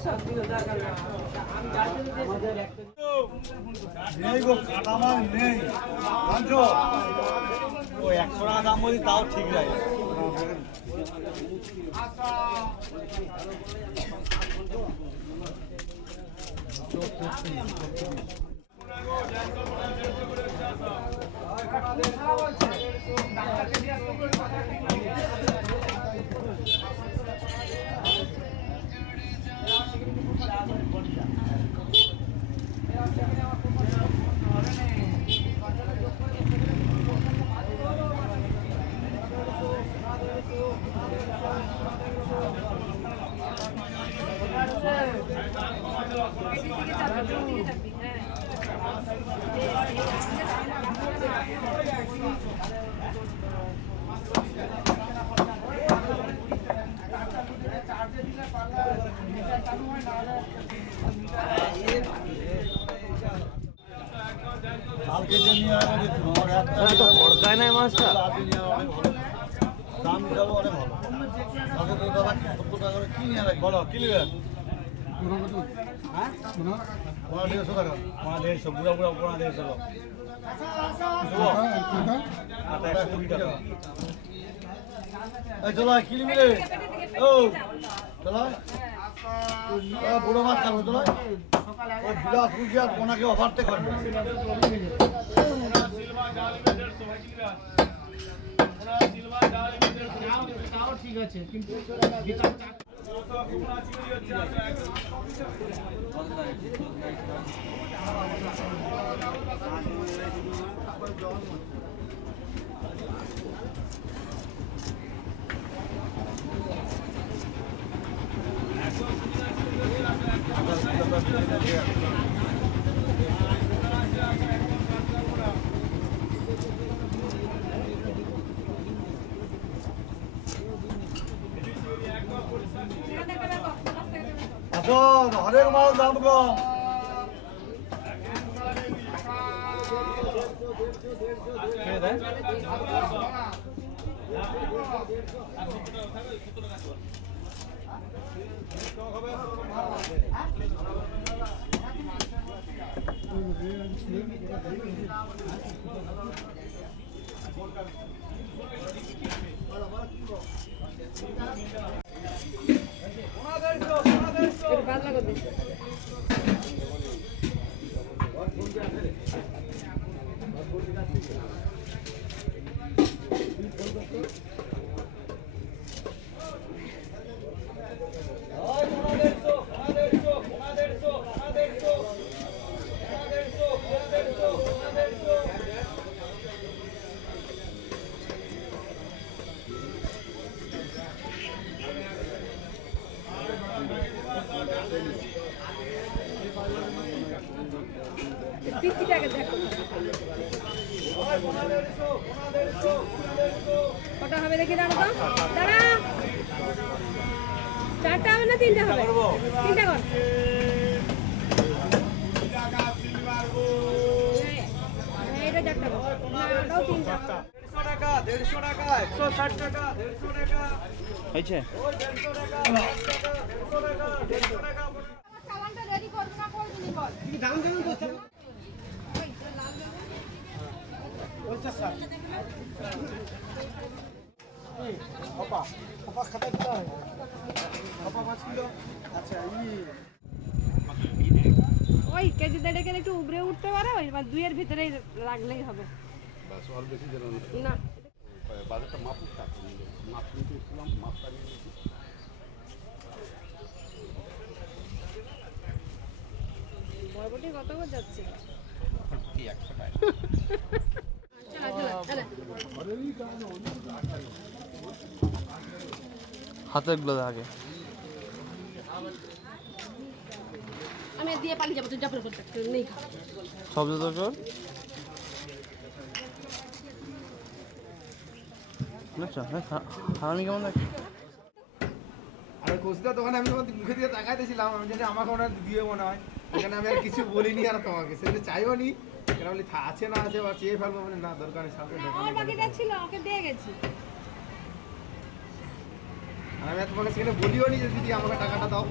টাকা দাম বলি তাও ঠিক লাগে। ভরকায় নাই মাছটা, দাম যাবো অনেক ভালো। দাদা 70 টাকা করে কি নিয়ে রাখি বলো, কি নেবেন? হ্যাঁ 150 টাকা, 150 বুড়া বুড়া 150 টাকা। এই চলো কি নিবি রে? ও চলো বুড়ো মাছ খাবো চলো। ওই বিলা ফুলকি আর কোনাকে ওভারটেক করবে। ঠিক আছে কিন্তু হরেক মাল দাম কম। কটা হবে দেখি দাঁড়া তো দাঁড়া, 4টা হবে না 3টা হবে? 3টা কর। এটা 4টা কর, না ওটাও 3টা। 150 টাকা, 150 টাকা, 160 টাকা, 150 টাকা হয়েছে। 150 টাকা, 150 টাকা। চালানটা রেডি করব না করবি বল। কি দাম জানেন তো? বলছে স্যার এই পাপা পাপা খাতা দিতে হয় পাপা 5 কিলো। আচ্ছা ওই কেজি দেড়েকের একটু উবরে উঠতে পারে, ওই 2 এর ভিতরেই লাগলেই হবে। বাস আর বেশি জানা না বাজারটা মাপ মাপ নিতে এসেছিলাম, মাপটা নিয়ে নিয়েছি। বরবটি কত করে যাচ্ছে? কি 100 টাকা। হাতে গুলো আগে আমি দিয়ে পালিয়ে যাবো, তুই যাবো নেই শব্দ তো চোর খাওয়ানি কেমন দেখছি। আর কোসিদা দোকানে আমি তোমার মুখে দিয়ে তাকাইতেছিলাম, আমি জানি আমাকে ওনার দিয়ে মনে হয়, এখানে আমি আর কিছু বলিনি আর তোমাকে সেটা চাইও নি। এরা বলি আছে না আছে বা চেয়ে ফেলবো, মানে না দরকার নেই সাথে আমার বাকিটা ছিল, ওকে দিয়ে গেছি। আমি তোমাকে সেখানে বলিও নি যে দিদি আমাকে টাকাটা দাও।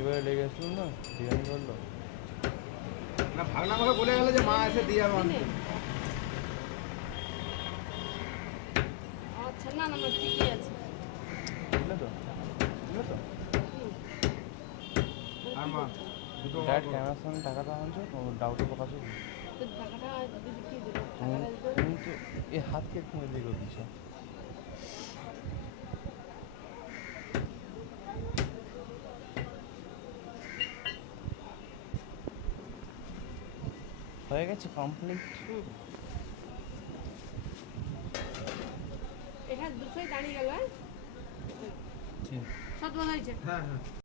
এবারে লেগে আসলো না বিরিয়ানি করলো না ভাগনা আমাকে বলে গেল যে মা এসে দিয়ে যাবো আনতে। আচ্ছা না না না ঠিকই আছে। বুঝলে তো বুঝলে তো আর মা দুটো ডাইরেক্ট ক্যামেরার সামনে টাকাটা আনছো ডাউটে প্রকাশ হবে তো টাকাটা দিদি কি দিল? টাকাটা দিতে তুমি তো এই হাতকে একটু দিয়ে করে দিচ্ছ হয়ে গেছে কমপ্লিট এটা দুশোই দাঁড়িয়ে গেল, হ্যাঁ? ঠিক সব মনে হয়েছে। হ্যাঁ হ্যাঁ